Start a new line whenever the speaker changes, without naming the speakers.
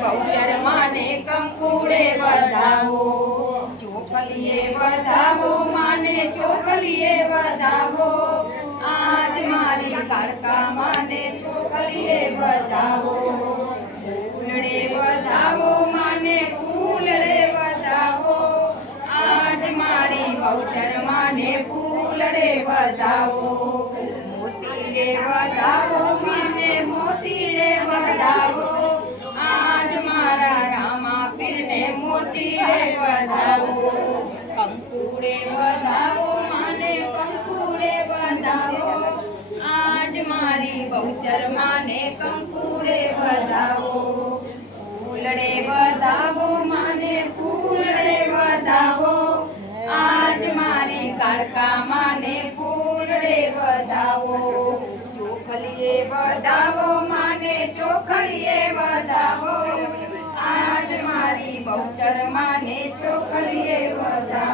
બહુચર માને કંકુડે વધાવો ચોખલીએ વધાવો માને ચોખલીએ વધાવો આજ મારી કાળકા માને ચોખલીએ વધાવો ફૂલડે વધાવો માને ફૂલડે વધાવો આજ મારી બહુચર માને ફૂલડે વધાવો મોતીડે વધાવો શિરે ફૂલડે વધાવો માને ફૂલડે વધાવો આજ મારી કાળકા માને ફૂલડે વધાવો ચોખલીએ ચોખરીએ બધા